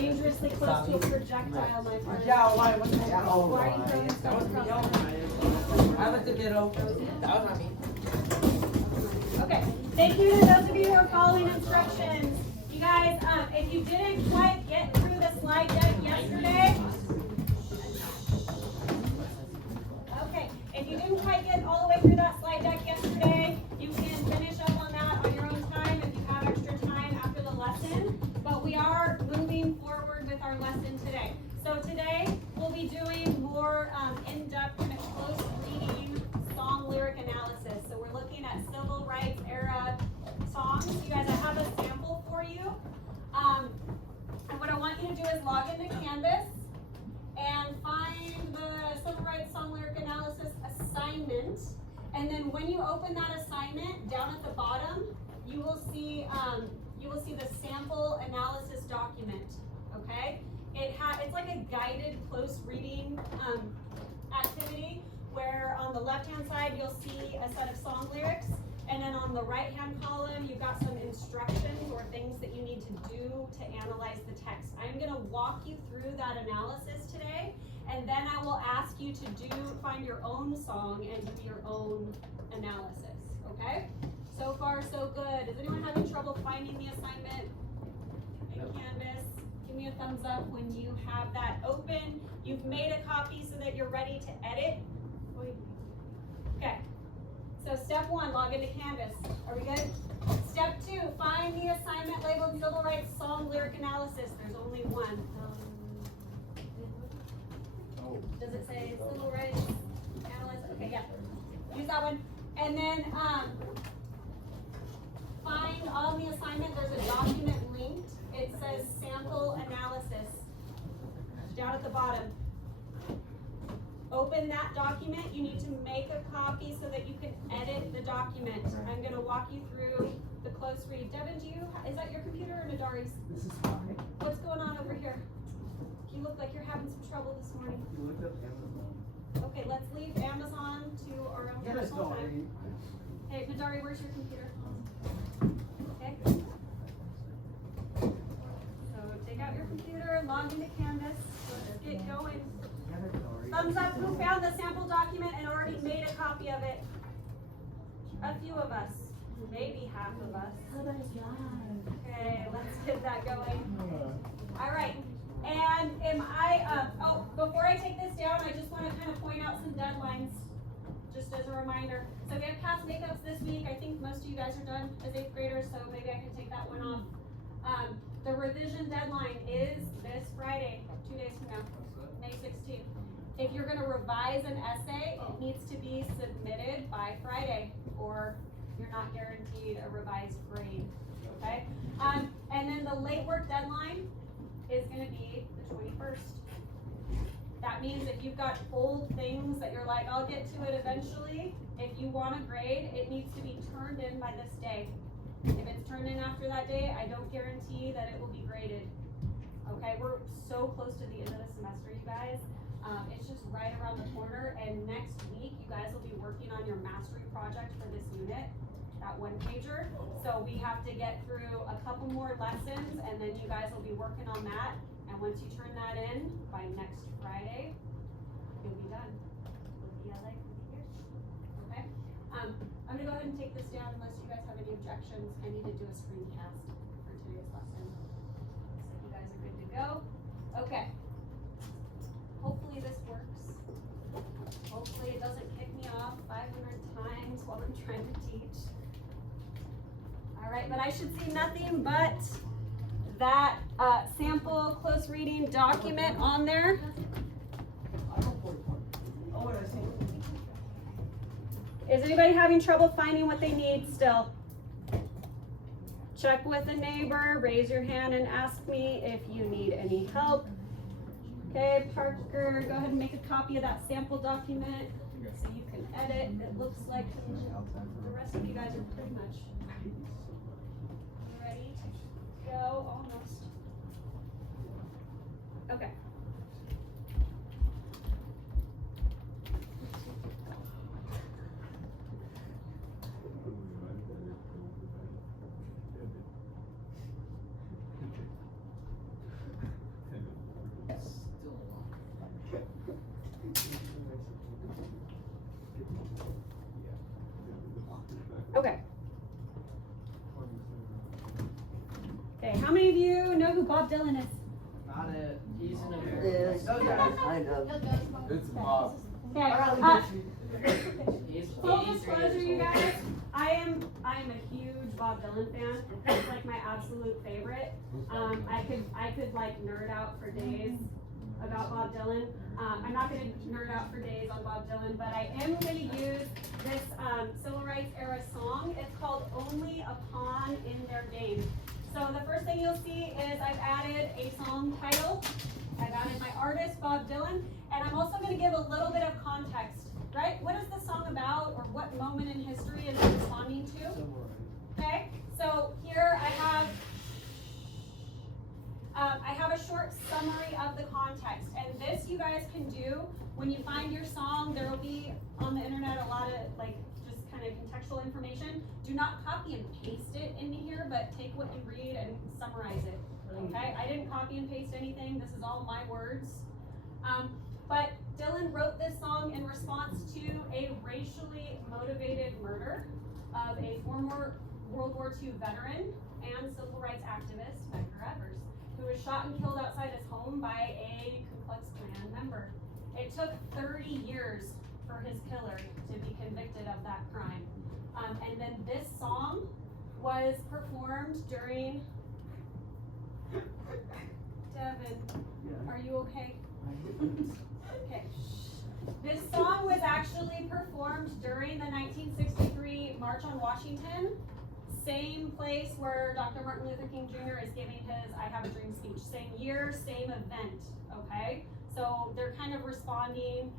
dangerously close to a projectile, my friend. Yeah, why? What's that? Oh, Why are you throwing that stuff was me. across? I went to get over. That was not me. Okay, thank you to those of you who are following instructions. You guys, if you didn't quite get through the slide deck yesterday, okay, if you didn't quite get all the way through that slide deck yesterday, you can finish up on that on your own time if you have extra time after the lesson. But we are moving forward with our lesson today. So today we'll be doing more in-depth kind of close reading song lyric analysis. So we're looking at civil rights era songs. You guys, I have a sample for you. And what I want you to do is log into Canvas and find the civil rights song lyric analysis assignment. And then when you open that assignment, down at the bottom, you will see the sample analysis document. Okay? It's like a guided close reading activity where on the left-hand side you'll see a set of song lyrics, and then on the right-hand column you've got some instructions or things that you need to do to analyze the text. I'm going to walk you through that analysis today, and then I will ask you to find your own song and do your own analysis. Okay? So far, so good. Is anyone having trouble finding the assignment in Canvas? Give me a thumbs up when you have that open. You've made a copy so that you're ready to edit. Okay. So step 1, log into Canvas. Are we good? Step 2, find the assignment labeled Civil Rights Song Lyric Analysis. There's only one. Does it say Civil Rights Analysis? Okay, yeah. Use that one. And then find on the assignment, there's a document linked. It says Sample Analysis down at the bottom. Open that document. You need to make a copy so that you can edit the document. I'm going to walk you through the close read. Devin, is that your computer or Nadari's? This is fine. What's going on over here? You look like you're having some trouble this morning. You looked up Amazon. Okay, let's leave Amazon to our own personal time. Hey, Nadari, where's your computer? Okay. So take out your computer, log into Canvas. Let's get going. Thumbs up who found the sample document and already made a copy of it. A few of us, maybe half of us. Okay, let's get that going. All right, and before I take this down, I just want to kind of point out some deadlines, just as a reminder. So we have past makeups this week. I think most of you guys are done as 8th graders, so maybe I can take that one off. The revision deadline is this Friday, 2 days from now, May 16th. If you're going to revise an essay, it needs to be submitted by Friday, or you're not guaranteed a revised grade, okay? And then the late work deadline is going to be the 21st. That means if you've got old things that you're like, I'll get to it eventually, if you want a grade, it needs to be turned in by this day. If it's turned in after that day, I don't guarantee that it will be graded. Okay, we're so close to the end of the semester, you guys. It's just right around the corner, and next week you guys will be working on your mastery project for this unit, that 1-pager. So we have to get through a couple more lessons, and then you guys will be working on that. And once you turn that in by next Friday, you'll be done. Okay. I'm gonna go ahead and take this down unless you guys have any objections. I need to do a screencast for today's lesson. Looks like you guys are good to go. Okay. Hopefully this works. Hopefully it doesn't kick me off 500 times while I'm trying to teach. All right, but I should see nothing but that sample close reading document on there. Is anybody having trouble finding what they need still? Check with a neighbor, raise your hand and ask me if you need any help. Okay, Parker, go ahead and make a copy of that sample document so you can edit. It looks like the rest of you guys are pretty much ready to go, almost. Okay. How many of you know who Bob Dylan is? Not a. He's an American. Yes. Those guys. I know. It's Bob. Okay. He's Full 83 disclosure, years you old. guys, I am a huge Bob Dylan fan. It's like my absolute favorite. I could like nerd out for days about Bob Dylan. I'm not gonna nerd out for days on Bob Dylan, but I am gonna use this civil rights era song. It's called Only a Pawn in Their Game. So the first thing you'll see is I've added a song title. I've added my artist, Bob Dylan, and I'm also gonna give a little bit of context, right? What is the song about, or what moment in history is it responding to? Okay, so here I have a short summary of the context, and this you guys can do when you find your song. There will be on the internet a lot of like just kind of contextual information. Do not copy and paste it into here, but take what you read and summarize it. Okay, I didn't copy and paste anything. This is all my words. But Dylan wrote this song in response to a racially motivated murder of a former World War II veteran and civil rights activist, Medgar Evers, who was shot and killed outside his home by a Ku Klux Klan member. It took 30 years for his killer to be convicted of that crime. And then this song was performed during. Devin, are you okay? Okay. This song was actually performed during the 1963 March on Washington, same place where Dr. Martin Luther King Jr. is giving his I Have a Dream speech. Same year, same event, okay? So they're kind of responding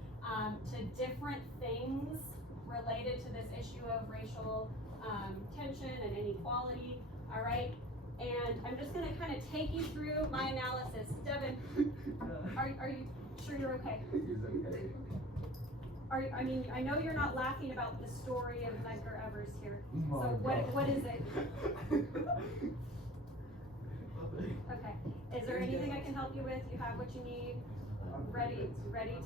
to different things related to this issue of racial tension and inequality, all right? And I'm just gonna kind of take you through my analysis. Devin, are you sure you're okay? I mean, I know you're not laughing about the story of Medgar Evers here. So what is it? Okay. Is there anything I can help you with? You have what you need? Ready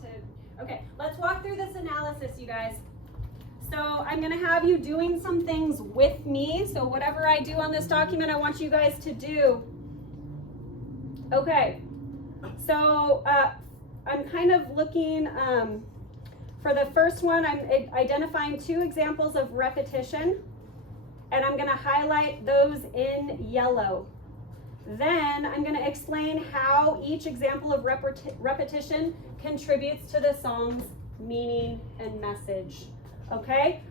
to, okay. Let's walk through this analysis, you guys. So I'm gonna have you doing some things with me. So whatever I do on this document, I want you guys to do. Okay. So I'm kind of looking, for the first one, I'm identifying 2 examples of repetition, and I'm gonna highlight those in yellow. Then I'm gonna explain how each example of repetition contributes to the song's meaning and message. Okay,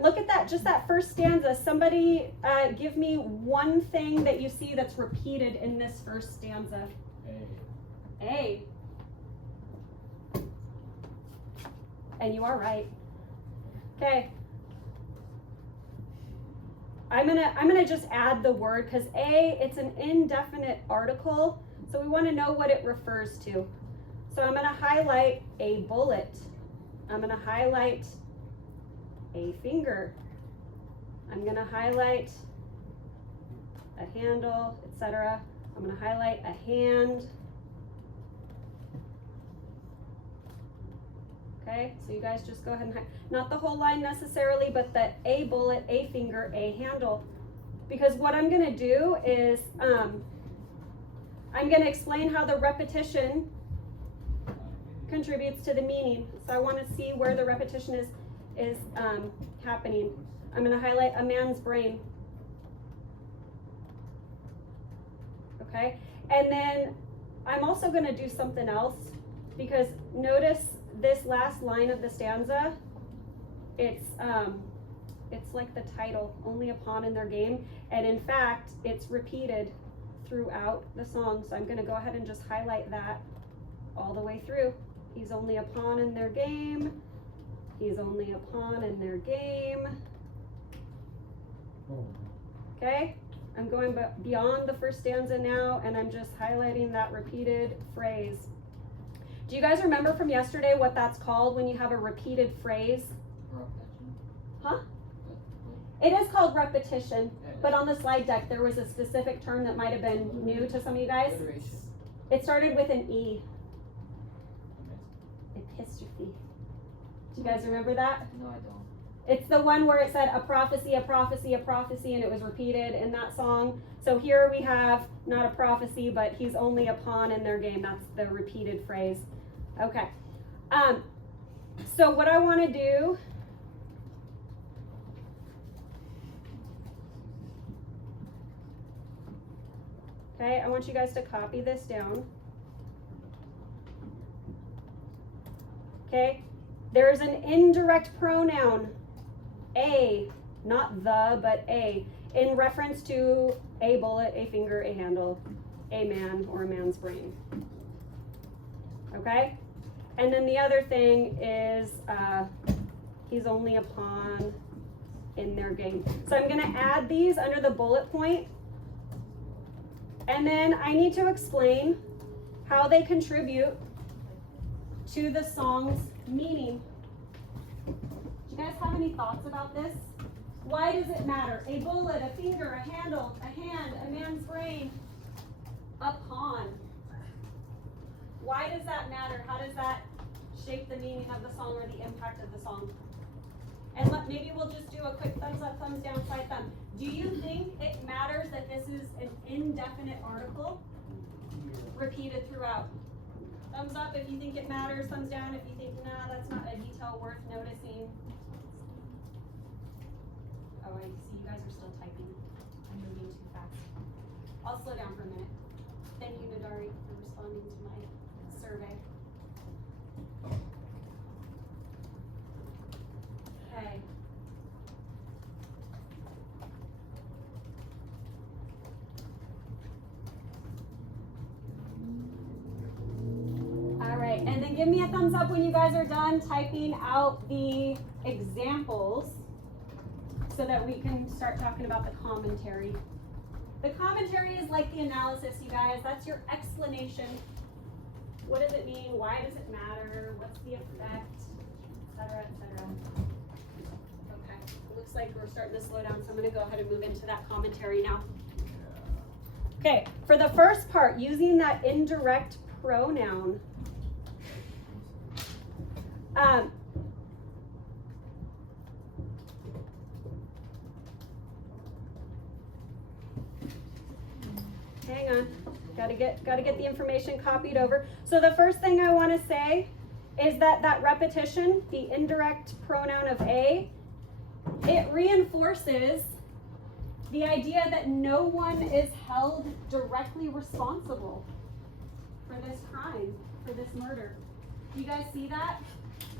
look at that, just that first stanza. Somebody give me one thing that you see that's repeated in this first stanza. A. And you are right. Okay. I'm gonna just add the word, because A, it's an indefinite article, so we want to know what it refers to. So I'm gonna highlight a bullet. I'm gonna highlight a finger. I'm gonna highlight a handle, etc. I'm gonna highlight a hand. Okay, so you guys just go ahead and highlight, not the whole line necessarily, but the a bullet, a finger, a handle. Because what I'm gonna do is, I'm gonna explain how the repetition contributes to the meaning. So I wanna see where the repetition is happening. I'm gonna highlight a man's brain. Okay, and then I'm also gonna do something else, because notice this last line of the stanza, it's like the title, Only a Pawn in Their Game, and in fact, it's repeated throughout the song. So I'm gonna go ahead and just highlight that all the way through. He's only a pawn in their game. He's only a pawn in their game. Okay, I'm going beyond the first stanza now, and I'm just highlighting that repeated phrase. Do you guys remember from yesterday what that's called when you have a repeated phrase? Huh? It is called repetition, but on the slide deck there was a specific term that might have been new to some of you guys. It started with an E. Epistrophe. Do you guys remember that? No, I don't. It's the one where it said a prophecy, a prophecy, a prophecy, and it was repeated in that song. So here we have not a prophecy, but he's only a pawn in their game. That's the repeated phrase. Okay. So what I want to do, okay, I want you guys to copy this down. Okay, there's an indirect pronoun, a, not the, but a, in reference to a bullet, a finger, a handle, a man, or a man's brain. Okay? And then the other thing is he's only a pawn in their game. So I'm going to add these under the bullet point. And then I need to explain how they contribute to the song's meaning. Do you guys have any thoughts about this? Why does it matter? A bullet, a finger, a handle, a hand, a man's brain, a pawn. Why does that matter? How does that shape the meaning of the song or the impact of the song? And maybe we'll just do a quick thumbs up, thumbs down, side thumb. Do you think it matters that this is an indefinite article repeated throughout? Thumbs up if you think it matters, thumbs down if you think, nah, that's not a detail worth noticing. Oh, I see you guys are still typing. I'm moving too fast. I'll slow down for a minute. Thank you, Nadari, for responding to my survey. Okay. All right, and then give me a thumbs up when you guys are done typing out the examples so that we can start talking about the commentary. The commentary is like the analysis, you guys. That's your explanation. What does it mean? Why does it matter? What's the effect? Etc., etc. Okay, it looks like we're starting to slow down, so I'm going to go ahead and move into that commentary now. Okay, for the first part, using that indirect pronoun. Hang on, gotta get the information copied over. So the first thing I want to say is that repetition, the indirect pronoun of a, it reinforces the idea that no one is held directly responsible for this crime, for this murder. Do you guys see that?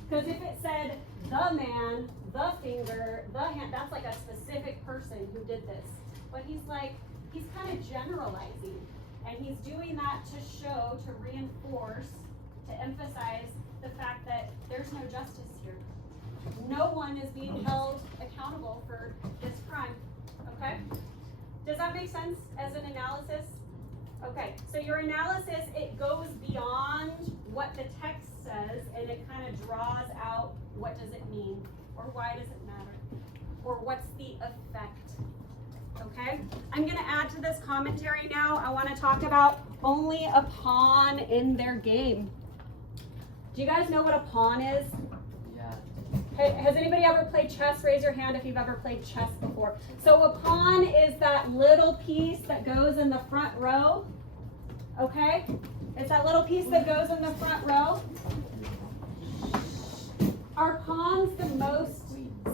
Because if it said the man, the finger, the hand, that's like a specific person who did this. But he's kind of generalizing. And he's doing that to show, to reinforce, to emphasize the fact that there's no justice here. No one is being held accountable for this crime. Okay? Does that make sense as an analysis? Okay, so your analysis, it goes beyond what the text says and it kind of draws out what does it mean or why does it matter or what's the effect. Okay, I'm going to add to this commentary now. I want to talk about only a pawn in their game. Do you guys know what a pawn is? Yeah. Has anybody ever played chess? Raise your hand if you've ever played chess before. So a pawn is that little piece that goes in the front row. Okay? It's that little piece that goes in the front row. Are pawns the most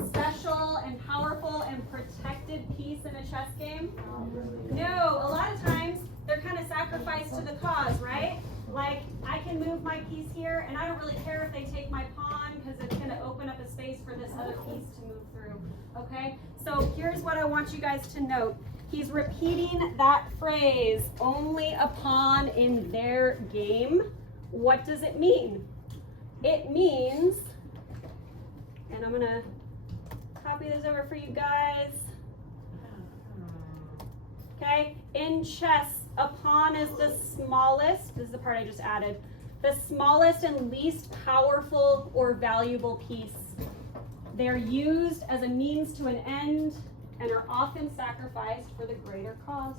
special and powerful and protected piece in a chess game? No, a lot of times they're kind of sacrificed to the cause, right? Like, I can move my piece here, and I don't really care if they take my pawn because it's going to open up a space for this other piece to move through, okay? So here's what I want you guys to note. He's repeating that phrase, only a pawn in their game. What does it mean? It means, and I'm going to copy this over for you guys. Okay, in chess, a pawn is the smallest, this is the part I just added, the smallest and least powerful or valuable piece. They're used as a means to an end and are often sacrificed for the greater cause.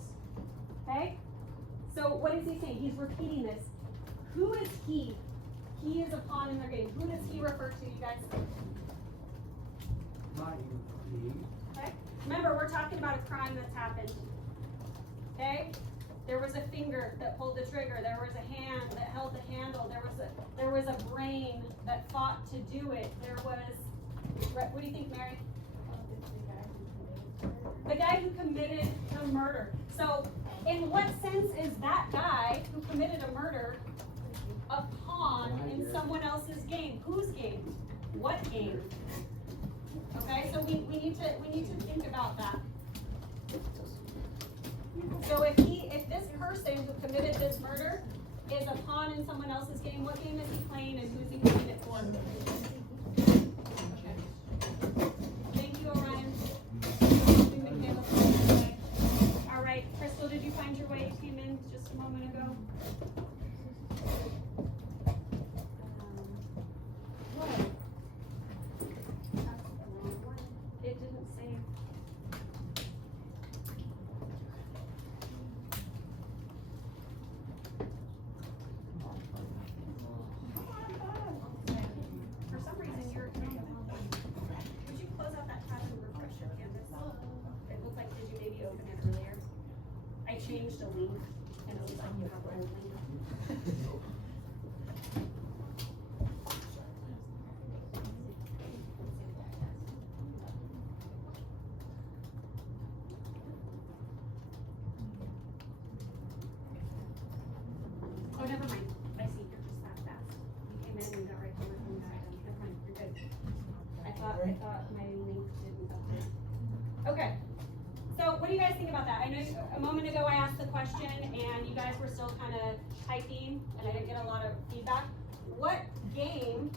Okay? So what is he saying? He's repeating this. Who is he? He is a pawn in their game. Who does he refer to, you guys? Not you, Okay? Remember, we're talking about a crime that's happened. Okay? There was a finger that pulled the trigger. There was a hand that held the handle. There was a brain that fought to do it. There was, what do you think, Mary? The guy who committed the murder. So, in what sense is that guy who committed a murder a pawn in someone else's game? Whose game? What game? Okay, so we need to think about that. So if this person who committed this murder is a pawn in someone else's game, what game is he playing and who's he playing it for? Thank you, Orion. All right, Crystal, did you find your way? You came in just a moment ago. It didn't say. For some reason, you're on the wrong one. Would you close out that tab and refresh your canvas? It looked like, did you maybe open it earlier? I changed a link and it was like you have an old link. Oh, never mind. I see, you're just that fast. You came in and got right to my phone. Never mind, you're good. I thought my link didn't update. Okay. So what do you guys think about that? I know a moment ago I asked the question and you guys were still kind of typing and I didn't get a lot of feedback. What game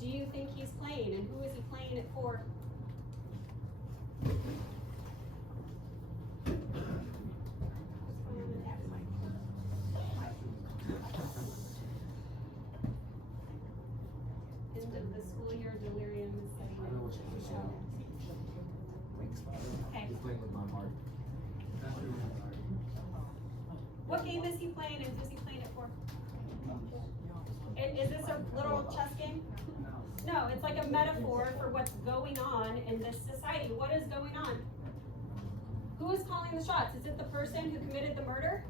do you think he's playing and who is he playing it for? End of the school year delirium is setting I know what you're in. saying. Okay. He's playing with my heart. What game is he playing and who's he playing it for? And is this a literal chess game? No, it's like a metaphor for what's going on in this society. What is going on? Who is calling the shots? Is it the person who committed the murder?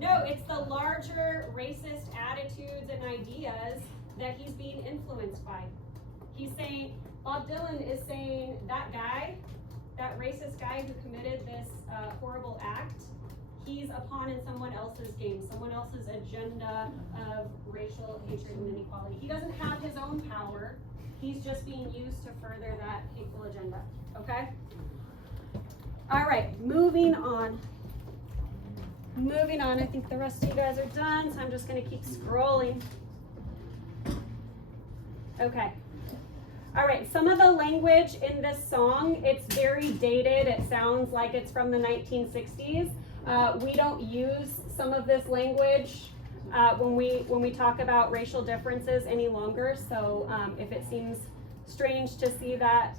No, it's the larger racist attitudes and ideas that he's being influenced by. He's saying, Bob Dylan is saying that guy, that racist guy who committed this horrible act, he's a pawn in someone else's game, someone else's agenda of racial hatred and inequality. He doesn't have his own power. He's just being used to further that hateful agenda, okay? All right, moving on. Moving on, I think the rest of you guys are done, so I'm just gonna keep scrolling. Okay. All right, some of the language in this song, it's very dated. It sounds like it's from the 1960s. We don't use some of this language when we talk about racial differences any longer. So if it seems strange to see that,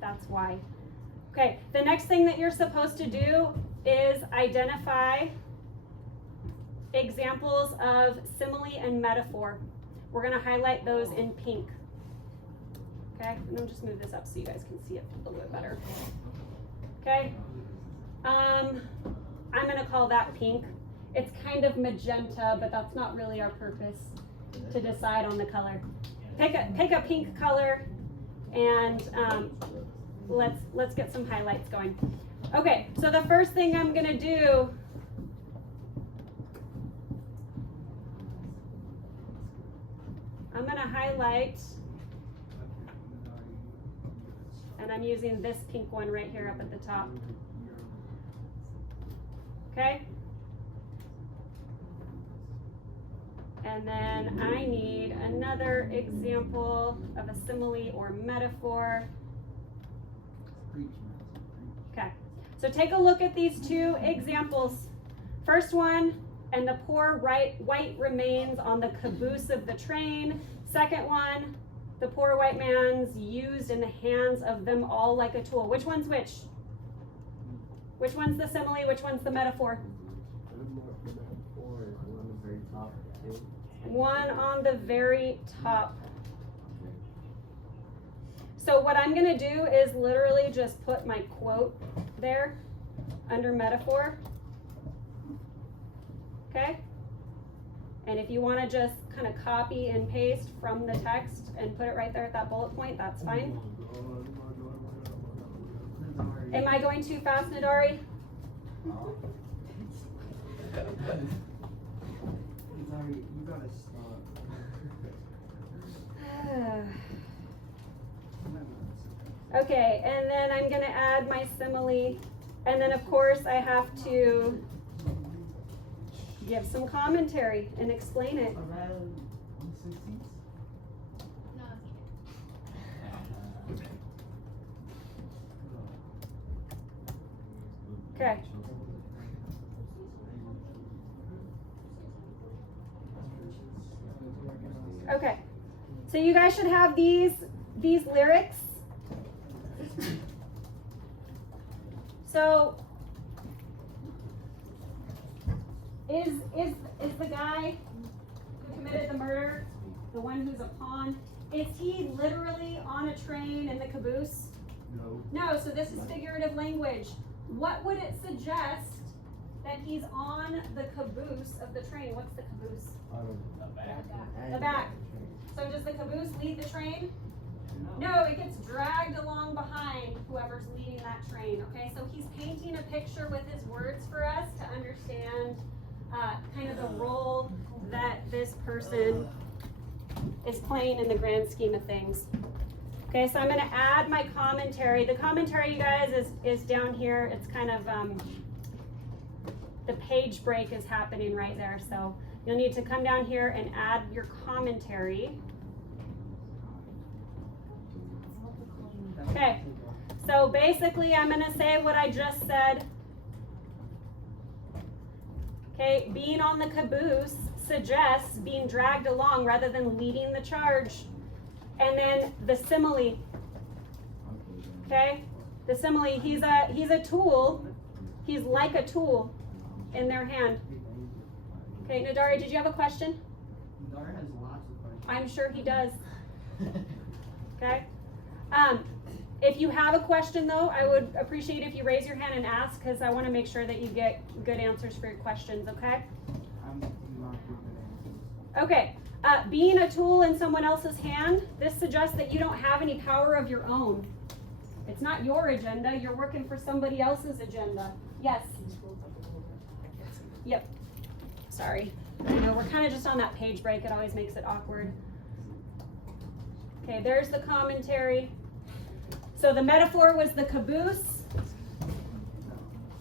that's why. Okay, the next thing that you're supposed to do is identify examples of simile and metaphor. We're gonna highlight those in pink. Okay, and I'll just move this up so you guys can see it a little bit better. Okay, I'm gonna call that pink. It's kind of magenta, but that's not really our purpose to decide on the color. Pick a pink color, and let's get some highlights going. Okay, so the first thing I'm gonna do I'm gonna highlight, and I'm using this pink one right here up at the top. Okay? And then I need another example of a simile or metaphor. Okay, so take a look at these two examples. First one, and the poor white remains on the caboose of the train. Second one, the poor white man's used in the hands of them all like a tool. Which one's which? Which one's the simile? Which one's the metaphor? One on the very top. So what I'm gonna do is literally just put my quote there under metaphor. Okay? And if you wanna just kind of copy and paste from the text and put it right there at that bullet point, that's fine. Am I going too fast, Nadari? You gotta stop. Okay, and then I'm gonna add my simile, and then of course I have to give some commentary and explain it. Around 160s? Okay. Okay, so you guys should have these lyrics. So, is the guy who committed the murder, the one who's a pawn, is he literally on a train in the caboose? No. No, so this is figurative language. What would it suggest that he's on the caboose of the train? What's the caboose? The back. So does the caboose lead the train? No, it gets dragged along behind whoever's leading that train, okay? So he's painting a picture with his words for us to understand kind of the role that this person is playing in the grand scheme of things. Okay, so I'm gonna add my commentary. The commentary, you guys, is down here. It's kind of, the page break is happening right there. So you'll need to come down here and add your commentary. Okay, so basically I'm gonna say what I just said. Okay, being on the caboose suggests being dragged along rather than leading the charge. And then the simile. Okay, the simile, he's a tool. He's like a tool in their hand. Okay, Nadari, did you have a question? Nadar has lots of questions. I'm sure he does. Okay. If you have a question though, I would appreciate if you raise your hand and ask, because I want to make sure that you get good answers for your questions, okay? I'm not good at answers. Okay, being a tool in someone else's hand, this suggests that you don't have any power of your own. It's not your agenda, you're working for somebody else's agenda. Yes? Yep. Sorry. I know, we're kind of just on that page break, it always makes it awkward. Okay, there's the commentary. So the metaphor was the caboose.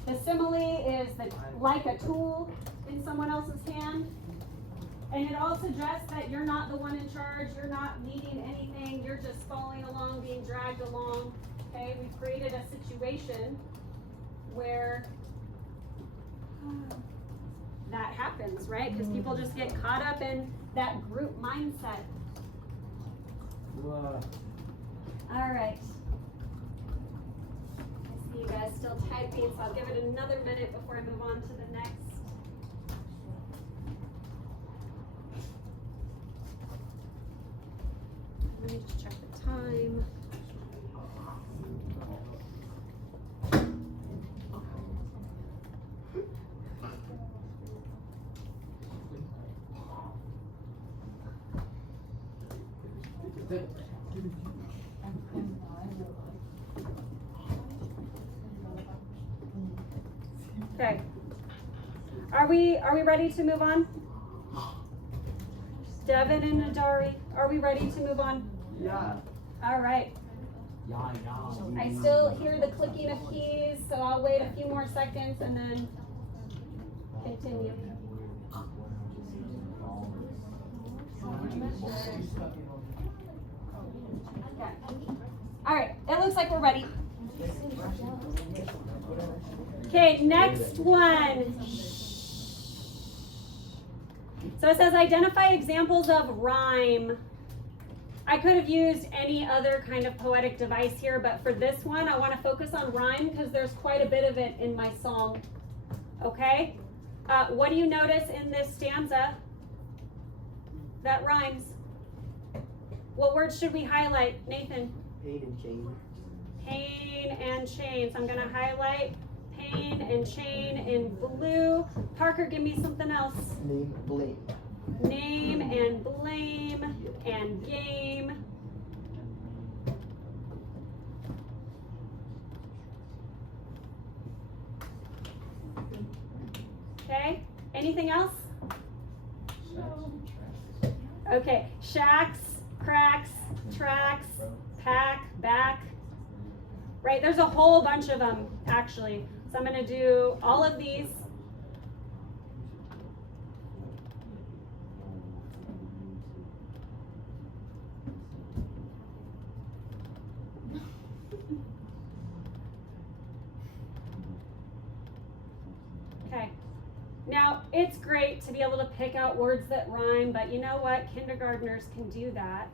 The simile is like a tool in someone else's hand. And it all suggests that you're not the one in charge, you're not leading anything, you're just following along, being dragged along. Okay, we've created a situation where that happens, right? Because people just get caught up in that group mindset. Whoa. All right. I see you guys still typing, so I'll give it another minute before I move on to the next. Let me just check the time. Okay. Are we ready to move on? Devin and Nadari, are we ready to move on? Yeah. All right. I still hear the clicking of keys, so I'll wait a few more seconds and then continue. Okay. All right, it looks like we're ready. Okay, next one. So it says identify examples of rhyme. I could have used any other kind of poetic device here, but for this one, I want to focus on rhyme because there's quite a bit of it in my song. Okay? What do you notice in this stanza that rhymes? What words should we highlight, Nathan? Pain and chain. Pain and chain. So I'm gonna highlight pain and chain in blue. Parker, give me something else. Name, blame. Name and blame and game. Okay, anything else? Okay, shacks, cracks, tracks, pack, back. Right, there's a whole bunch of them actually. So I'm gonna do all of these. Okay. Now, it's great to be able to pick out words that rhyme, but you know what? Kindergartners can do that.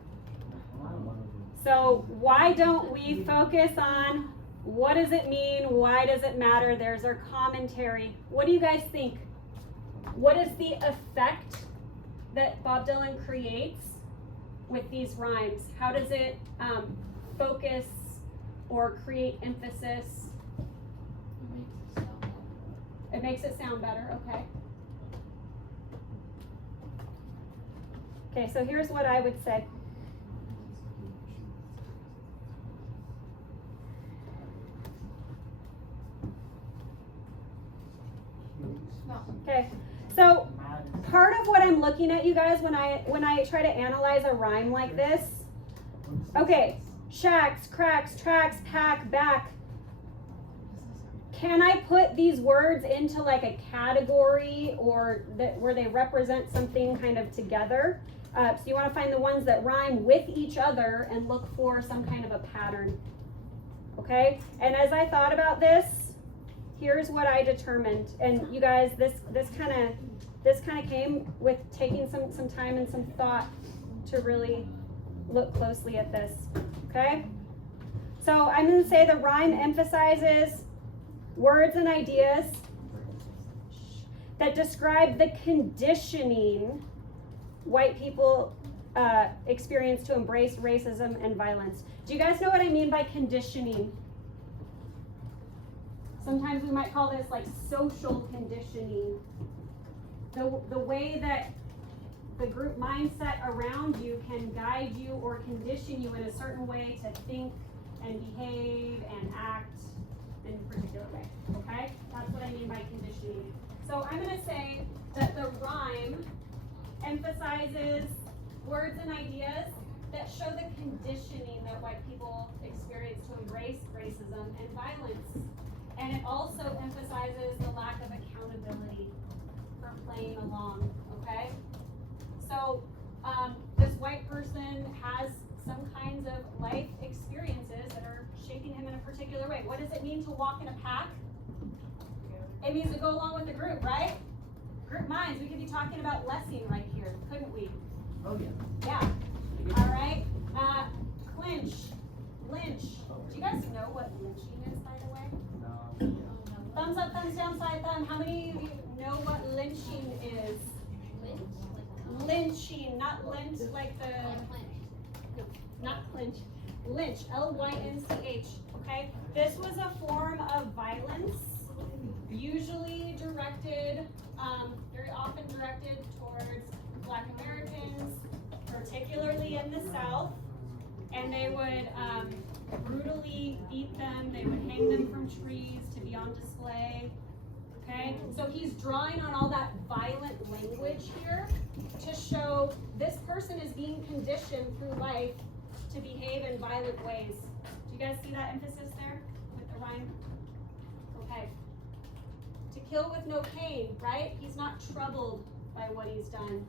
So why don't we focus on what does it mean? Why does it matter? There's our commentary. What do you guys think? What is the effect that Bob Dylan creates with these rhymes? How does it focus or create emphasis? It makes it sound better, okay. Okay, so here's what I would say. Okay, so part of what I'm looking at, you guys, when I try to analyze a rhyme like this, okay, shacks, cracks, tracks, pack, back. Can I put these words into like a category or where they represent something kind of together? So you want to find the ones that rhyme with each other and look for some kind of a pattern. Okay, and as I thought about this, here's what I determined. And you guys, this kind of came with taking some time and some thought to really look closely at this. Okay, so I'm going to say the rhyme emphasizes words and ideas that describe the conditioning white people experience to embrace racism and violence. Do you guys know what I mean by conditioning? Sometimes we might call this like social conditioning. The way that the group mindset around you can guide you or condition you in a certain way to think and behave and act in a particular way, okay? That's what I mean by conditioning. So I'm going to say that the rhyme emphasizes words and ideas that show the conditioning that white people experience to embrace racism and violence. And it also emphasizes the lack of accountability for playing along, okay? So this white person has some kinds of life experiences that are shaping him in a particular way. What does it mean to walk in a pack? It means to go along with the group, right? Group minds. We could be talking about Lessing right here, couldn't we? Oh yeah. Yeah. All right. Clinch. Lynch. Do you guys know what lynching is, by the way? No. Thumbs up, thumbs down, side thumb. How many of you know what lynching is? Lynching, not lynch like the... Not clinch. Lynch, L-Y-N-C-H, okay? This was a form of violence, usually directed, very often directed towards Black Americans, particularly in the South, and they would brutally beat them, they would hang them from trees to be on display, okay? So he's drawing on all that violent language here to show this person is being conditioned through life to behave in violent ways. Do you guys see that emphasis there with the rhyme? Okay. To kill with no pain, right? He's not troubled by what he's done.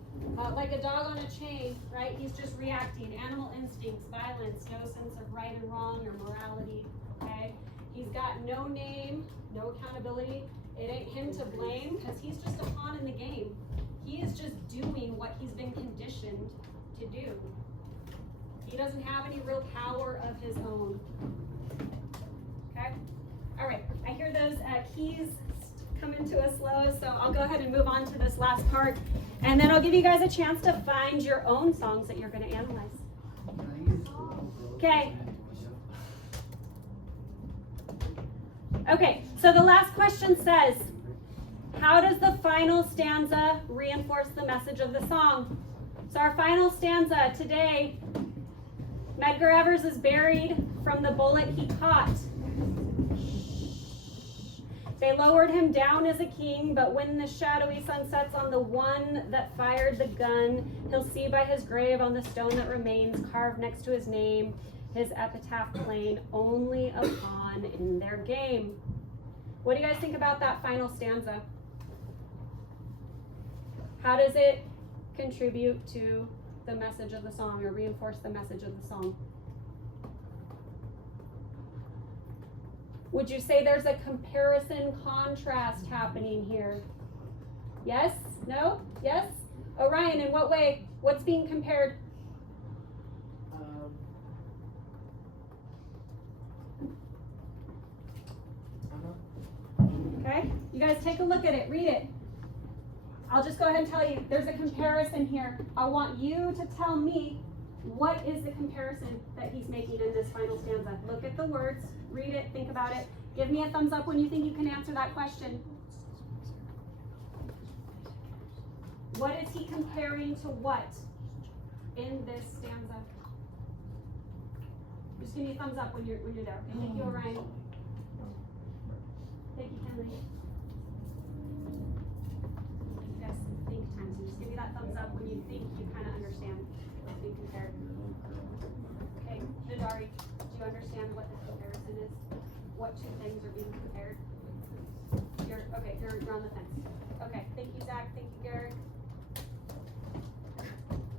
Like a dog on a chain, right? He's just reacting. Animal instincts, violence, no sense of right and wrong or morality, okay? He's got no name, no accountability. It ain't him to blame because he's just a pawn in the game. He is just doing what he's been conditioned to do. He doesn't have any real power of his own. Okay? All right. I hear those keys coming to us slow, so I'll go ahead and move on to this last part. And then I'll give you guys a chance to find your own songs that you're going to analyze. Okay. Okay, so the last question says, how does the final stanza reinforce the message of the song? So our final stanza today, Medgar Evers is buried from the bullet he caught. They lowered him down as a king, but when the shadowy sun sets on the one that fired the gun, he'll see by his grave on the stone that remains, carved next to his name, his epitaph plain, only a pawn in their game. What do you guys think about that final stanza? How does it contribute to the message of the song or reinforce the message of the song? Would you say there's a comparison contrast happening here? Yes? No? Yes? Orion, in what way? What's being compared? Okay, you guys take a look at it, read it. I'll just go ahead and tell you, there's a comparison here. I want you to tell me what is the comparison that he's making in this final stanza. Look at the words, read it, think about it. Give me a thumbs up when you think you can answer that question. What is he comparing to what in this stanza? Just give me a thumbs up when you're there. Okay, thank you, Orion. Thank you, Kenley. You guys think time, so just give me that thumbs up when you think you kind of understand what's being compared. Okay, Jadari, do you understand what the comparison is? What two things are being compared? You're on the fence. Okay, thank you, Zach. Thank you, Garrett.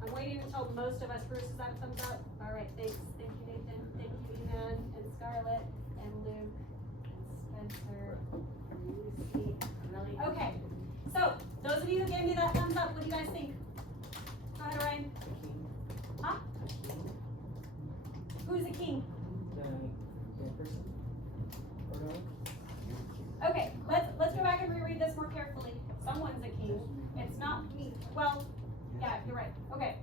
I'm waiting until most of us. Bruce, is that a thumbs up? All right, thanks. Thank you, Nathan. Thank you, Evan and Scarlett and Luke and Spencer and Lucy. Really? Okay, so those of you who gave me that thumbs up, what do you guys think? Go ahead, Ryan. Huh? Who's the king? The person. Okay, let's go back and reread this more carefully. Someone's a king. It's not me. Well, yeah, you're right. Okay.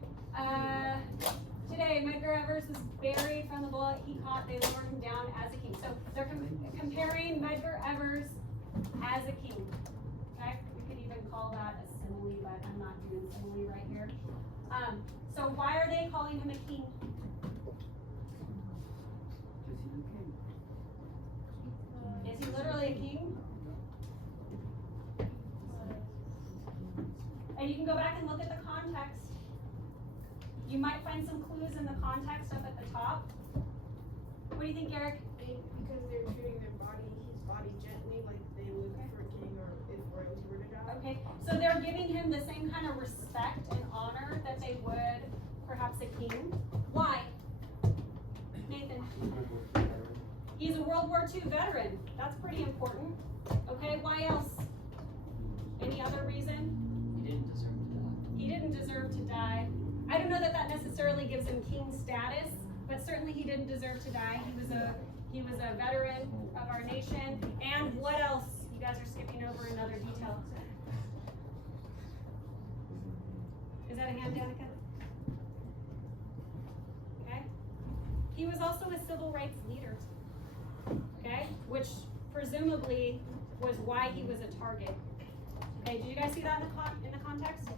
Today, Medgar Evers was buried from the bullet he caught. They lowered him down as a king. So they're comparing Medgar Evers as a king. Okay? We could even call that a simile, but I'm not doing simile right here. So why are they calling him a king? Is he literally a king? And you can go back and look at the context. You might find some clues in the context up at the top. What do you think, Eric? Because they're treating his body gently, like they would for a king or if royalty were to die. Okay, so they're giving him the same kind of respect and honor that they would perhaps a king. Why? Nathan? He's a World War II veteran. That's pretty important. Okay, why else? Any other reason? He didn't deserve to die. He didn't deserve to die. I don't know that that necessarily gives him king status, but certainly he didn't deserve to die. He was a veteran of our nation. And what else? You guys are skipping over another detail. Is that a hand, Danica? Okay. He was also a civil rights leader. Okay, which presumably was why he was a target. Okay, did you guys see that in the context?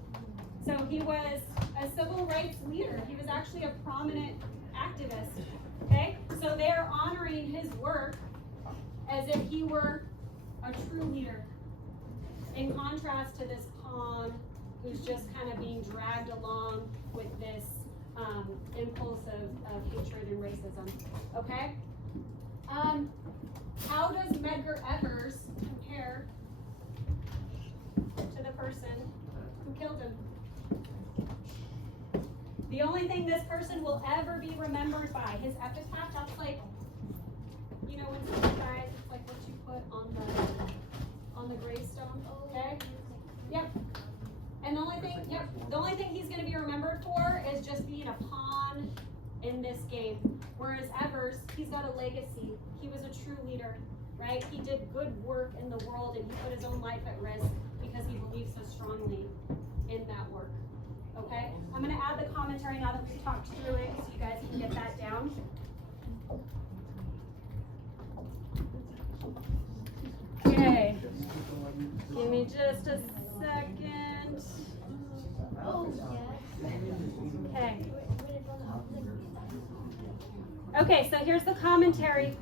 So he was a civil rights leader. He was actually a prominent activist. Okay, so they are honoring his work as if he were a true leader. In contrast to this pawn who's just kind of being dragged along with this impulse of hatred and racism. Okay? How does Medgar Evers compare to the person who killed him? The only thing this person will ever be remembered by, his epitaph, that's like, you know, when someone dies, it's like what you put on the gravestone. Okay? Yep. And the only thing he's gonna be remembered for is just being a pawn in this game. Whereas Evers, he's got a legacy. He was a true leader, right? He did good work in the world and he put his own life at risk because he believed so strongly in that work. Okay? I'm going to add the commentary now that we've talked through it so you guys can get that down. Give me just a second. Okay. Okay, so here's the commentary.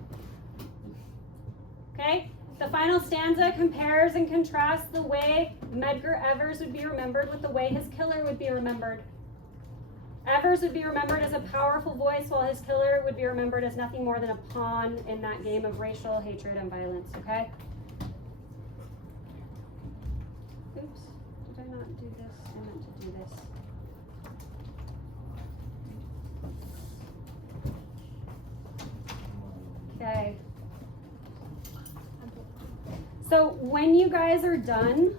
Okay? The final stanza compares and contrasts the way Medgar Evers would be remembered with the way his killer would be remembered. Evers would be remembered as a powerful voice, while his killer would be remembered as nothing more than a pawn in that game of racial hatred and violence, okay? Oops, did I not do this? I meant to do this. Okay. So when you guys are done,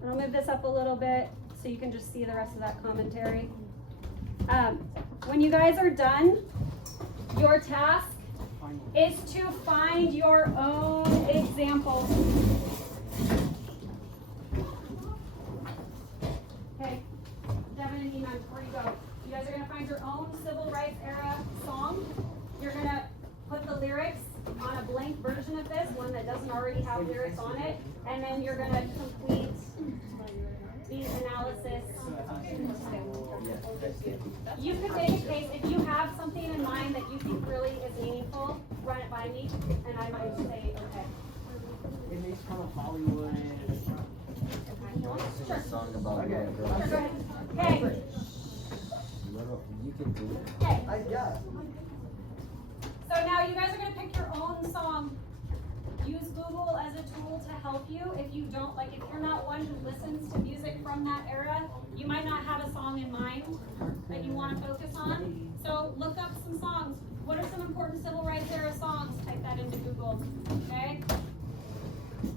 and I'll move this up a little bit so you can just see the rest of that commentary. When you guys are done, your task is to find your own examples. Okay, Devin and Iman, before you go, you guys are going to find your own civil rights era song. You're going to put the lyrics on a blank version of this, one that doesn't already have lyrics on it, and then you're going to complete these analysis. You could make a case, if you have something in mind that you think really is meaningful, run it by me, and I might say, okay. It makes fun of Hollywood. Sure. Song about Okay. girl. Sure, go ahead. Okay. You can do it. Okay. Yeah. So now you guys are going to pick your own song. Use Google as a tool to help you. If you don't, like if you're not one who listens to music from that era, you might not have a song in mind that you want to focus on. So look up some songs. What are some important civil rights era songs? Type that into Google, okay?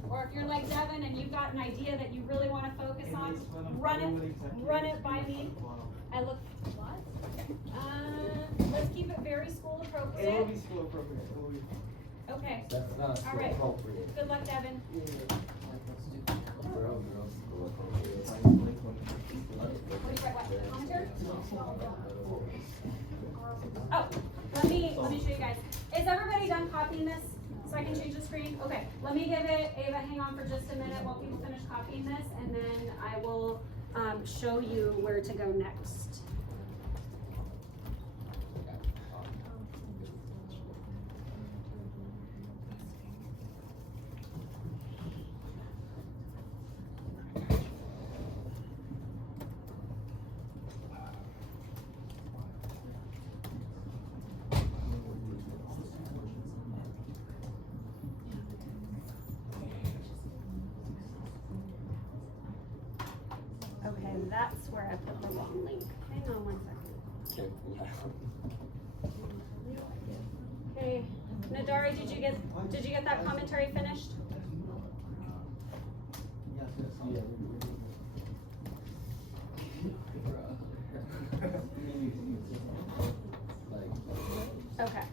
Or if you're like Devin and you've got an idea that you really want to focus on, run it by me. I look, what? Let's keep it very school It will appropriate. be school appropriate. It will be. Okay, That's not all right. appropriate. Good luck, Devin. Girl, school appropriate. What do you write, what, commentary? Oh, let me show you guys. Is everybody done copying this? So I can change the screen? Okay, let me give it, Ava, hang on for just a minute while people finish copying this, and then I will show you where to go next. Okay, that's where I put the wrong link. Hang on one second. Okay, Nadari, did you get that commentary finished? Okay.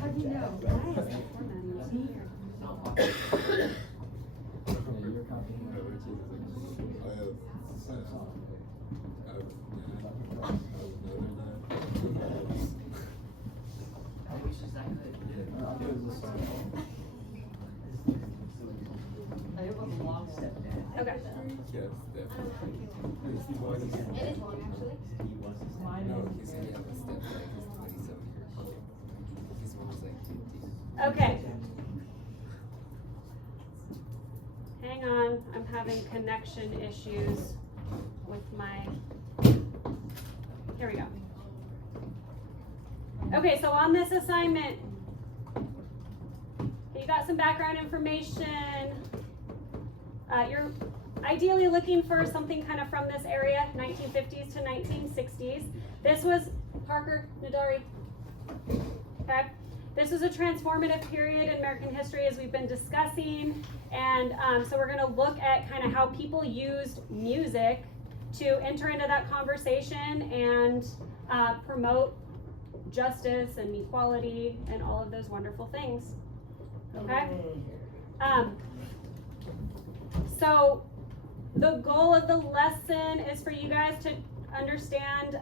How do you know? Why is that formatting here? Okay. Yes, definitely. He's the one. It is long, actually. No, he's gonna have a step back. He's 27 years old. He's almost like 50. Okay. Hang on, I'm having connection issues with my, here we go. Okay, so on this assignment, you got some background information. You're ideally looking for something kind of from this area, 1950s to 1960s. This was Parker, Nadari. Okay. This was a transformative period in American history, as we've been discussing. And so we're going to look at kind of how people used music to enter into that conversation and promote justice and equality and all of those wonderful things. Okay? So the goal of the lesson is for you guys to understand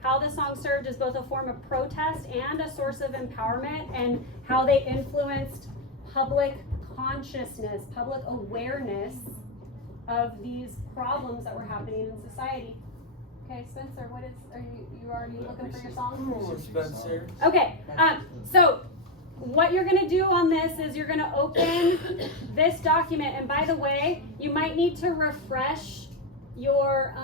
how the song served as both a form of protest and a source of empowerment, and how they influenced public consciousness, public awareness of these problems that were happening in society. Okay, Spencer, are you already looking for your song? Spencer. Okay, so what you're gonna do on this is you're gonna open this document, and by the way, you might need to refresh your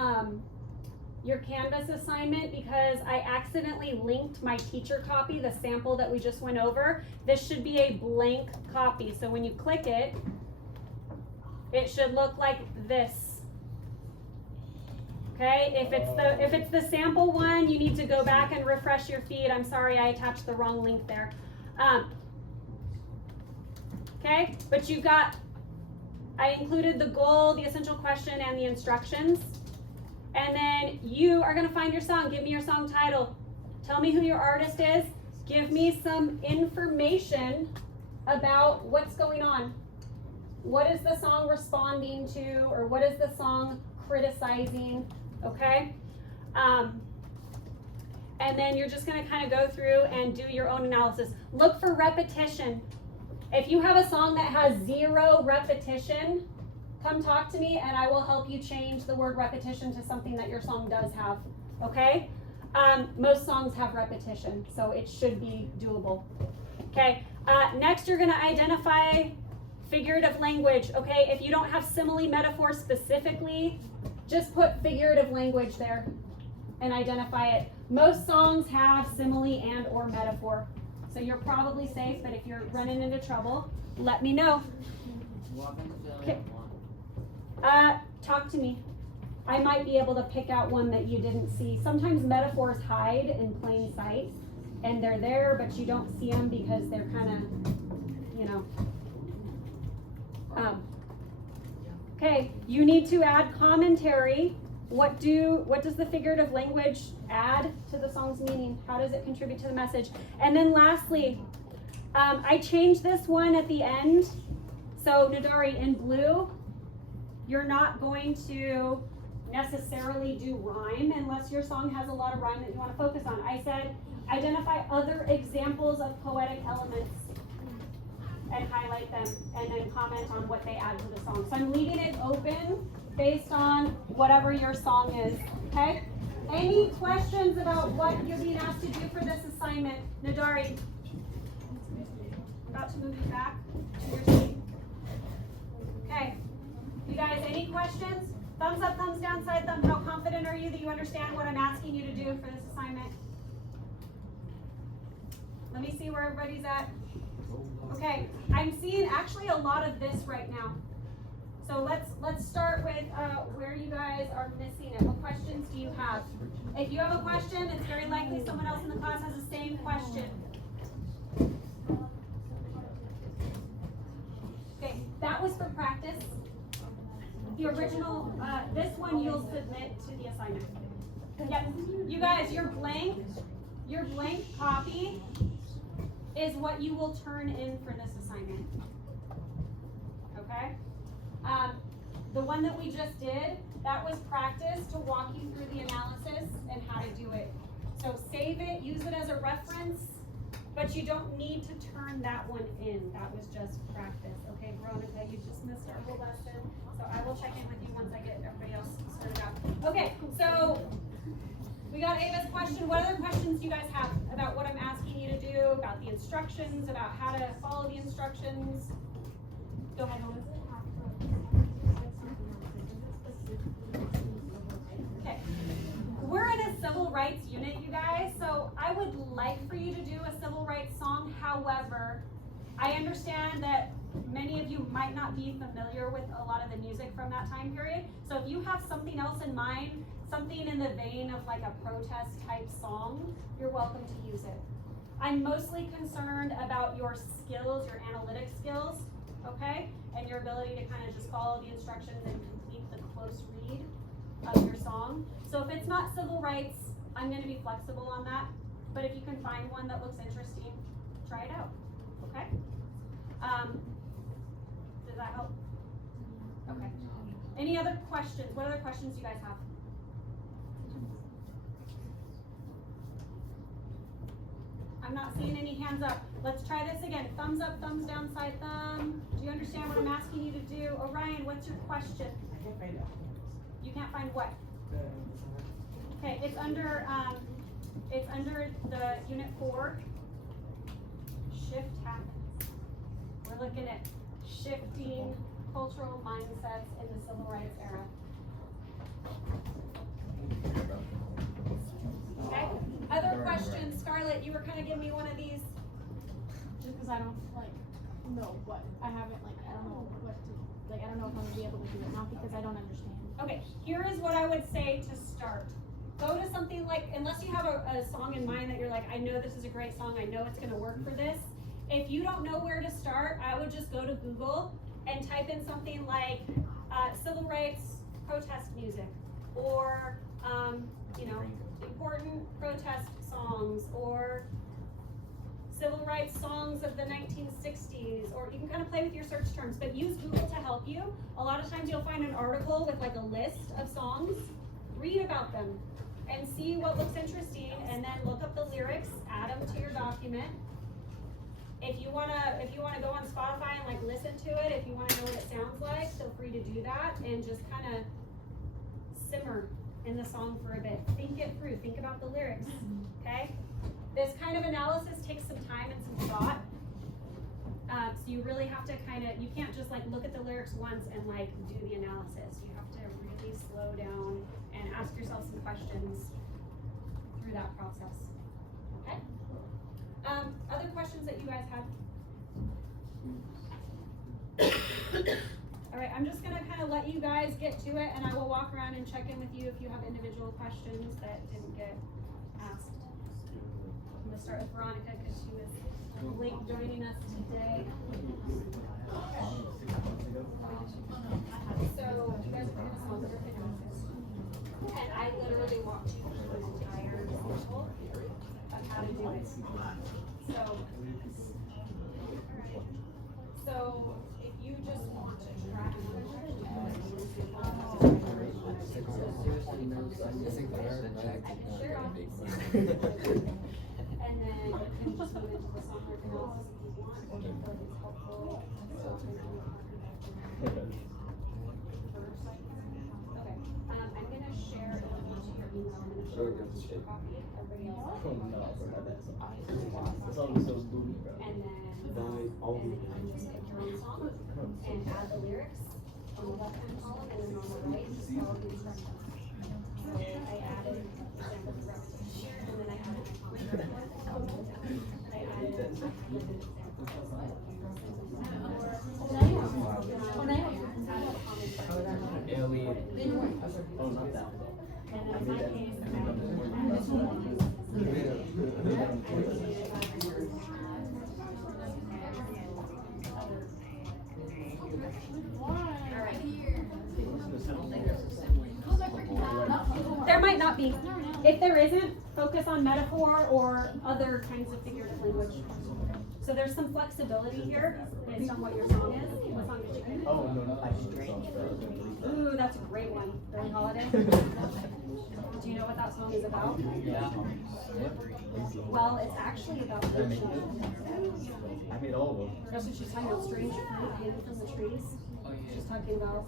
Canvas assignment because I accidentally linked my teacher copy, the sample that we just went over. This should be a blank copy, so when you click it, it should look like this. Okay, if it's the sample one, you need to go back and refresh your feed. I'm sorry, I attached the wrong link there. Okay, but I included the goal, the essential question, and the instructions. And then you are gonna find your song. Give me your song title. Tell me who your artist is. Give me some information about what's going on. What is the song responding to, or what is the song criticizing, okay? And then you're just gonna kind of go through and do your own analysis. Look for repetition. If you have a song that has 0 repetition, come talk to me and I will help you change the word repetition to something that your song does have, okay? Most songs have repetition, so it should be doable. Okay, next you're gonna identify figurative language, okay? If you don't have simile metaphor specifically, just put figurative language there and identify it. Most songs have simile and or metaphor, so you're probably safe, but if you're running into trouble, let me know. Okay. Talk to me. I might be able to pick out one that you didn't see. Sometimes metaphors hide in plain sight, and they're there, but you don't see them because they're kind of, you know. Okay, you need to add commentary. What does the figurative language add to the song's meaning? How does it contribute to the message? And then lastly, I changed this one at the end. So Nadari, in blue, you're not going to necessarily do rhyme unless your song has a lot of rhyme that you want to focus on. I said identify other examples of poetic elements and highlight them, and then comment on what they add to the song. So I'm leaving it open based on whatever your song is, okay? Any questions about what you're being asked to do for this assignment? Nadari, about to move you back to your seat. Okay, you guys, any questions? Thumbs up, thumbs down, side thumb. How confident are you that you understand what I'm asking you to do for this assignment? Let me see where everybody's at. Okay, I'm seeing actually a lot of this right now. So let's start with where you guys are missing it. What questions do you have? If you have a question, it's very likely someone else in the class has the same question. Okay, that was for practice. The original, this one you'll submit to the assignment. Yep, you guys, your blank copy is what you will turn in for this assignment. Okay? The one that we just did, that was practice to walk you through the analysis and how to do it. So save it, use it as a reference, but you don't need to turn that one in. That was just practice. Okay, Veronica, you just missed our whole lesson. So I will check in with you once I get everybody else sorted out. Okay, so we got Ava's question. What other questions do you guys have about what I'm asking you to do, about the instructions, about how to follow the instructions? Go ahead, Melissa. Okay. We're in a civil rights unit, you guys, so I would like for you to do a civil rights song. However, I understand that many of you might not be familiar with a lot of the music from that time period. So if you have something else in mind, something in the vein of like a protest type song, you're welcome to use it. I'm mostly concerned about your skills, your analytic skills, okay? And your ability to kind of just follow the instructions and complete the close read of your song. So if it's not civil rights, I'm gonna be flexible on that, but if you can find one that looks interesting, try it out, okay? Does that help? Okay. Any other questions? What other questions do you guys have? I'm not seeing any hands up. Let's try this again. Thumbs up, thumbs down, side thumb. Do you understand what I'm asking you to do? Orion, what's your question? I can't find it. You can't find what? Okay, it's under the unit 4. Shift happens. We're looking at shifting cultural mindsets in the civil rights era. Okay, other questions? Scarlett, you were kind of giving me one of these. Just because I don't know what I haven't I don't know what to I don't know if I'm gonna be able to do it, not because I don't understand. Okay, here is what I would say to start. Go to something like, unless you have a song in mind that you're like, I know this is a great song, I know it's gonna work for this. If you don't know where to start, I would just go to Google and type in something like civil rights protest music, or important protest songs, or civil rights songs of the 1960s, or you can kind of play with your search terms, but use Google to help you. A lot of times you'll find an article with like a list of songs, read about them, and see what looks interesting, and then look up the lyrics, add them to your document. If you wanna go on Spotify and like listen to it, if you wanna know what it sounds like, feel free to do that, and just kind of simmer in the song for a bit. Think it through, think about the lyrics, okay? This kind of analysis takes some time and some thought. So you really have to you can't just like look at the lyrics once and like do the analysis. You have to really slow down and ask yourself some questions through that process, okay? Other questions that you guys have? All right, I'm just gonna kind of let you guys get to it, and I will walk around and check in with you if you have individual questions that didn't get asked. I'm gonna start with Veronica because she was late joining us today. So you guys are gonna sponsor hypnosis, and I literally walked you through an entire cycle of how to do it. So if you just want to track I can share off and then you can just move into the song analysis if you want, or if it's helpful. Okay, I'm gonna share it to your email. I'm gonna share a teacher copy. Everybody else. This song is so spooky, bro. And then you can just pick your own song and add the lyrics on the left-hand column, and then on the right, just follow the instructions. So I added example of repetition, and then I added my comment report. I added examples Oh, not that. and then in my case, there might not be. If there isn't, focus on metaphor or other kinds of figurative language. So there's some flexibility here based on what your song is. What song did you pick? Oh, no, I strange. Ooh, that's a great one. Billie Holiday. Do you know what that song is about? Yeah. Well, it's actually about fiction. I made all of them. That's what she's talking about, strange fruit hidden from the trees. She's talking about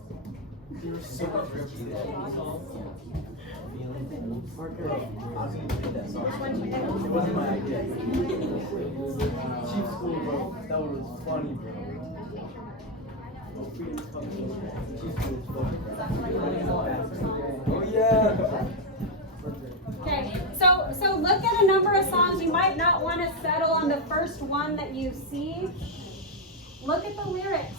Parker, I was gonna play that song. It wasn't my idea. Cheap school, bro. That was funny, bro. Oh yeah. Okay, so look at a number of songs. You might not want to settle on the first one that you see. Look at the lyrics.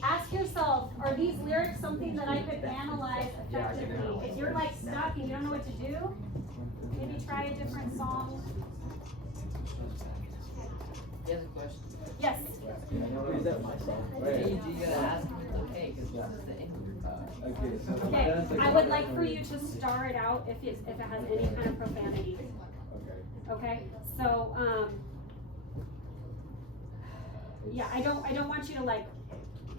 Ask yourself, are these lyrics something that I could analyze effectively? If you're like stuck and you don't know what to do, maybe try a different song. He has a question. Yes. Is that my song? Hey, you gotta ask him it's okay, because this is the interview. Okay, so. Okay, that's like- I would like for you to star it out if it has any kind of profanity. Okay. Okay, so, yeah, I don't want you to like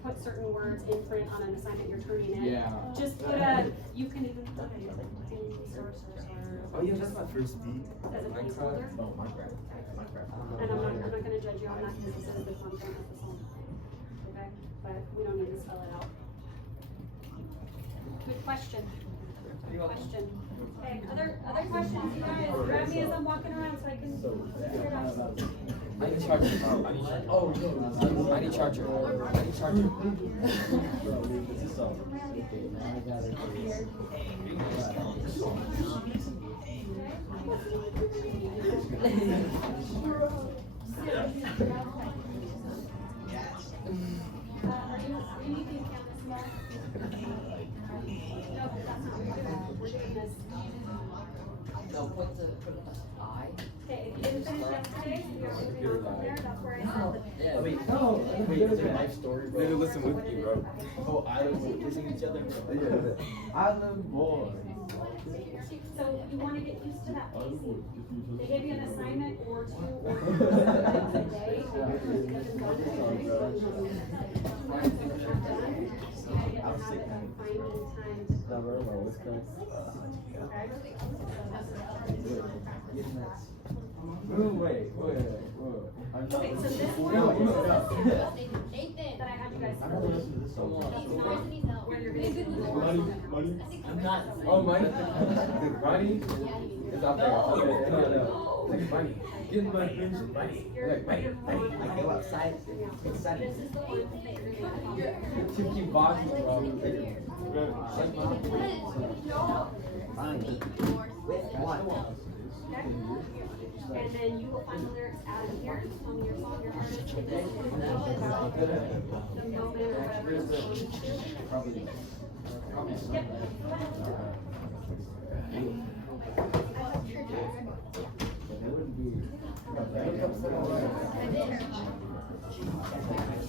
put certain words in print on an assignment you're turning in. Yeah. Just put you can even put a resources Oh yeah, that's my first beat. as a placeholder. Oh, Minecraft. Minecraft. And I'm not gonna judge you on that because this is the content of the song. Okay, but we don't need to spell it out. Good question. Good question. Okay, other questions, you guys, grab me as I'm walking around so I can figure it out. I need charger, bro. I need charger. Oh, no. I need charger. I need charger. This is so. Are you using Canvas more? No, that's not, we're doing this. No, put the I. Okay, if you didn't finish yesterday, we are moving on from there, that's where I said. Yeah. Wait, no. Wait, is there a life story, bro? Maybe listen with me, bro. Oh, island boys. Listen to each other. Yeah. Island boys. So you wanna get used to that pacing. They gave you an assignment or two or three a day. You gotta get them done today. Once they're done, you gotta get the habit of finding time to Now, bro, my voice cracks. Wait. Okay, so this one No, is no. that I had you guys. I don't listen to this song. Where you're gonna do Money. I'm not. Oh, money. Money is out there. Okay, no. Like money. Get my friends money. Like money. I go outside. It's sunny. This is the one that you're gonna To keep boxing, bro. Fine. And then you will find the lyrics out in here, tell me your song, your artist, this is about the moment or whatever you're going to. Probably. Yep, go ahead. That wouldn't be.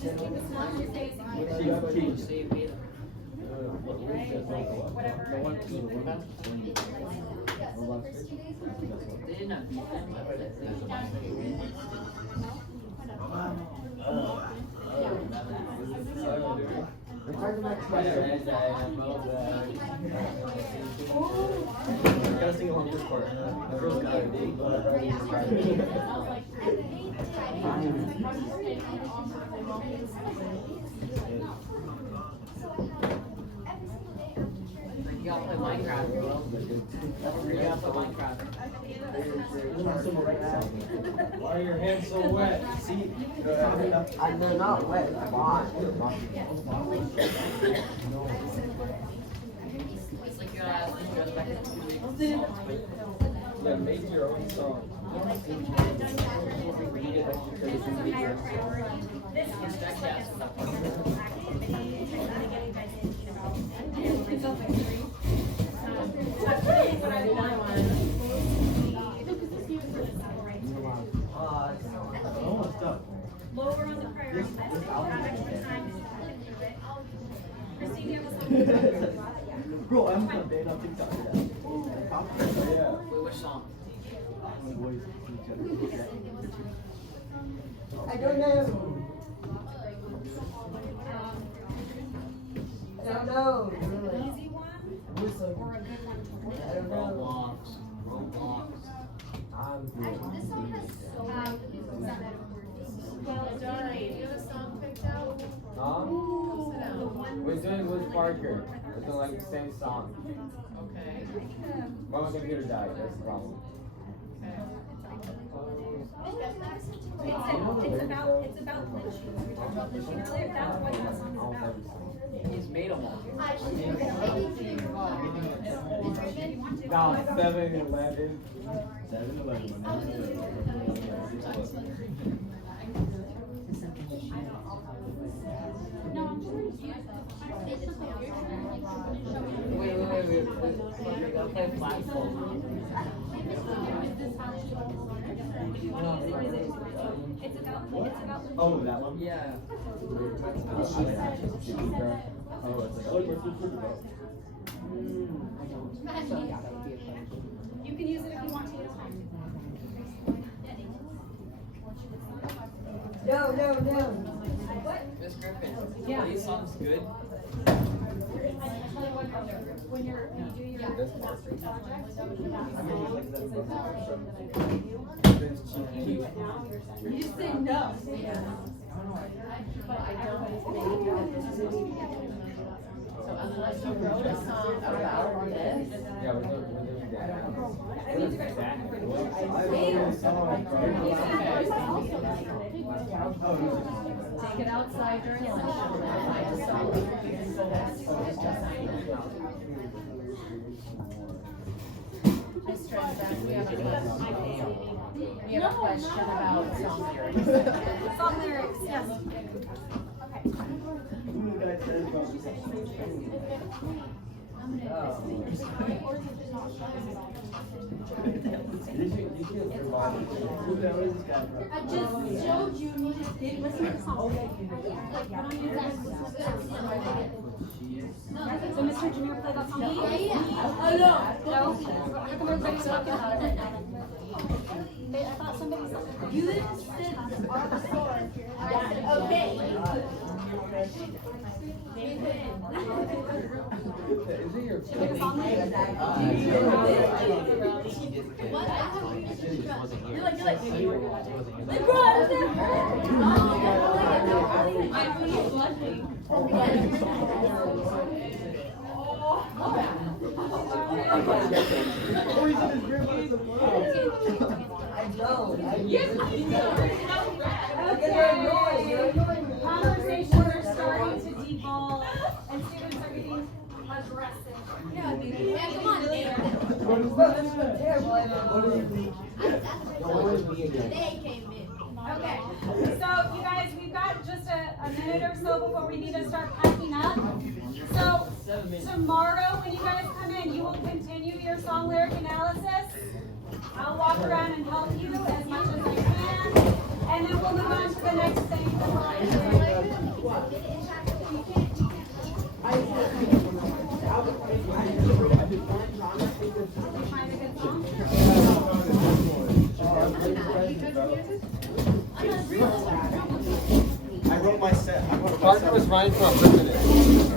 Just keep it small, just stay She got keys. Save me. right, like whatever. No one. They didn't have. Gotta sing along this part. The girl's got You gotta play Minecraft, bro. You gotta play Minecraft. Why are your hands so wet? See? They're not wet, fine. It's like you gotta go back in 2 weeks. Yeah, make your own song. This is a higher priority. This is just like a supplemental activity, kind of getting you guys thinking about. It's open three. That's really what I want. Lower on the priority list, if you have extra time, just look through it. Christine, do you have a song? Bro, I'm not banned on TikTok. Yeah. Wait, which song? I don't know. I don't know. An easy one or a good one to hold? I don't know. Roblox. This song has so many. Well, Dory, do you have a song picked out? We're doing with Parker. It's like the same song. Okay. But my computer died, that's the problem. It's about lynching. We talked about lynching earlier. That's what that song is about. He's made them all. Now 7-Eleven. 7-Eleven. No, I'm sure you. Wait. We gotta play Flagpole. It's about Oh, that one? Yeah. Oh, it's like, oh, what's the food about? So yeah, that would be a fun. You can use it if you want to. It's fine. No. Miss Griffin, these songs good? When you do your mastery project, that song is a song that I gave you. And you went down, you're saying. You just say no. But everybody's gonna So unless you wrote a song about this, Yeah, we're doing that. I need to go back. take it outside during lunch. Find a song. I stress that we have a question about song lyrics. Song lyrics, yes. I just showed you, and you just didn't listen to the song. So Mr. Jameer played that song? Oh, no. No? How come everybody's talking about it? I thought somebody said. You didn't sit on the floor. I said, okay. Is it your Play the song lyrics? What? You're like, Like, bro, I was there. I'm really blushing. I know. Conversations are starting to devolve and students are getting aggressive. Yeah, come on, Dana. They came in. Okay, so you guys, we've got just a minute or so before we need to start packing up. So tomorrow, when you guys come in, you will continue your song lyric analysis. I'll walk around and help you as much as I can, and then we'll move on to the next thing. Find a good song. I wrote my set. Partner was Ryan from